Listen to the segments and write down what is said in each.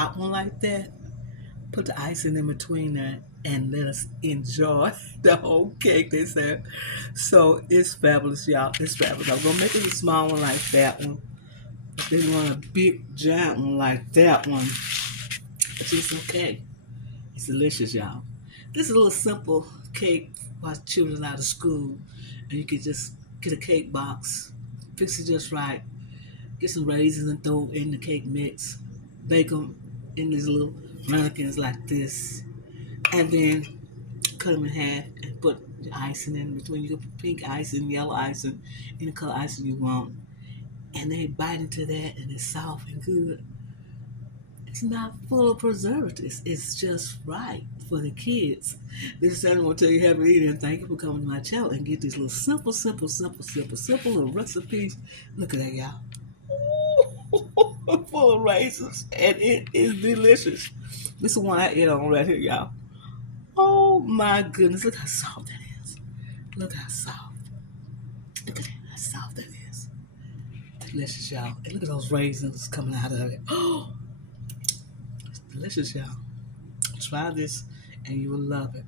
top one like that, put the icing in between there, and let us enjoy the whole cake they serve. So it's fabulous, y'all. It's fabulous. I'm gonna make it a small one like that one. If they want a big giant one like that one, it's just okay. It's delicious, y'all. This is a little simple cake while children out of school, and you can just get a cake box, fix it just right, get some raisins and throw in the cake mix, bake them in these little ramekins like this, and then cut them in half and put the icing in between. You can put pink icing, yellow icing, any color icing you want, and they bite into that, and it's soft and good. It's not full of preservatives. It's just right for the kids. This is Sandy. I want to tell you happy eating. Thank you for coming to my channel and get these little simple little recipes. Look at that, y'all. Ooh, full of raisins, and it is delicious. This is one I ate on right here, y'all. Oh my goodness! Look how soft that is. Look how soft. Look at that, how soft that is. Delicious, y'all. And look at those raisins coming out of it. Oh, it's delicious, y'all. Try this and you will love it.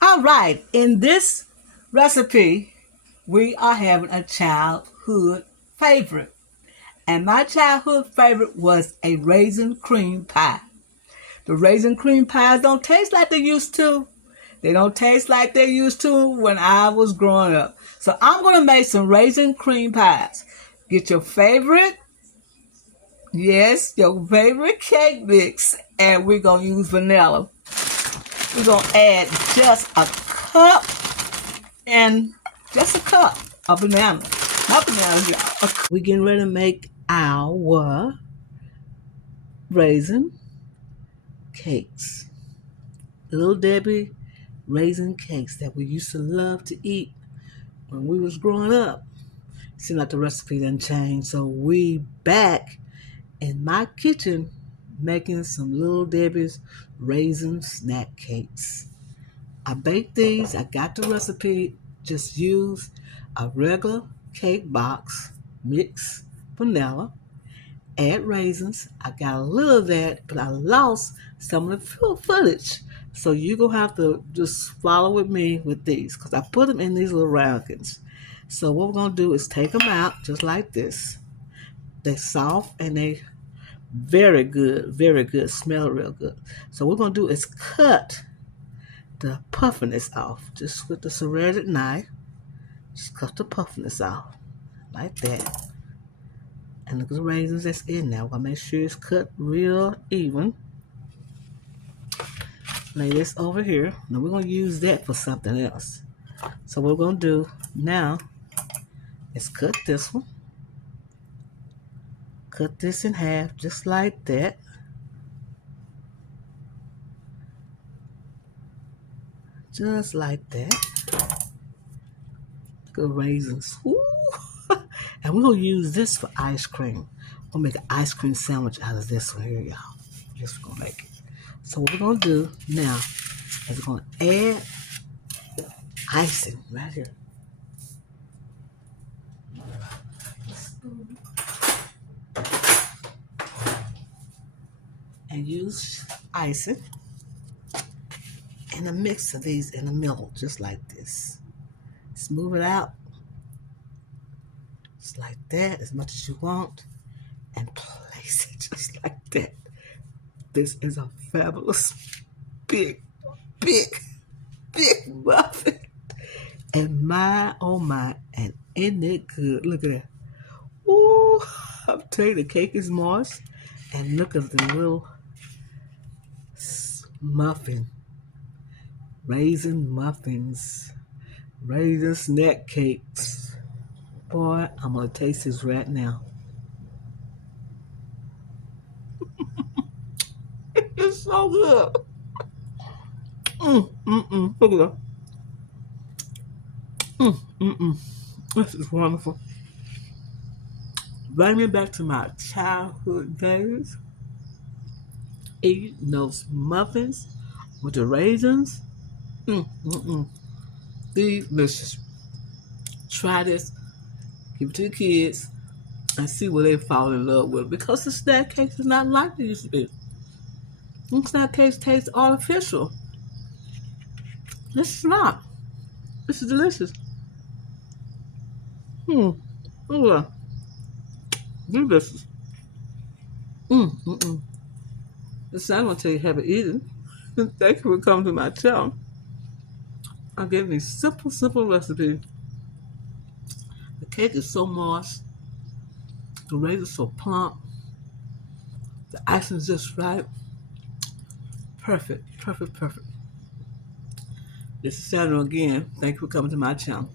All right, in this recipe, we are having a childhood favorite. And my childhood favorite was a raisin cream pie. The raisin cream pies don't taste like they used to. They don't taste like they used to when I was growing up. So I'm going to make some raisin cream pies. Get your favorite, yes, your favorite cake mix, and we're going to use vanilla. We're going to add just a cup and just a cup of banana. Not bananas, y'all. We're getting ready to make our raisin cakes. Little Debbie raisin cakes that we used to love to eat when we was growing up. Seems like the recipe didn't change, so we back in my kitchen making some Little Debbie's raisin snack cakes. I baked these. I got the recipe. Just use a regular cake box, mix vanilla, add raisins. I got a little of that, but I lost some of the footage. So you're going to have to just follow with me with these because I put them in these little ramekins. So what we're going to do is take them out just like this. They're soft and they very good, smell real good. So what we're going to do is cut the puffiness off just with the serrated knife. Just cut the puffiness off like that. And look at the raisins that's in there. We're going to make sure it's cut real even. Lay this over here. Now we're going to use that for something else. So what we're going to do now is cut this one. Cut this in half just like that. Just like that. Look at the raisins. Woo! And we're going to use this for ice cream. We'll make an ice cream sandwich out of this one here, y'all. Just going to make it. So what we're going to do now is we're going to add icing right here. And use icing and a mix of these in the middle, just like this. Smooth it out, just like that, as much as you want, and place it just like that. This is a fabulous, big muffin. And my, oh my, and isn't it good? Look at that. Ooh, I'm telling you, the cake is moist. And look at the little muffin. Raisin muffins. Raisin snack cakes. Boy, I'm going to taste this right now. It's so good. Look at that. This is wonderful. Bring me back to my childhood days. Eating those muffins with the raisins. Delicious. Try this. Give it to the kids. and see what they fall in love with. Because the snack cakes is not like they used to be. These snack cakes taste artificial. This is not. This is delicious. Oh yeah, delicious. Mm. This I'm gonna tell you have it eaten. Thank you for coming to my channel. I'm giving you simple recipe. The cake is so moist. The raisin's so plump. The icing's just right. Perfect. This is Sandra again. Thank you for coming to my channel.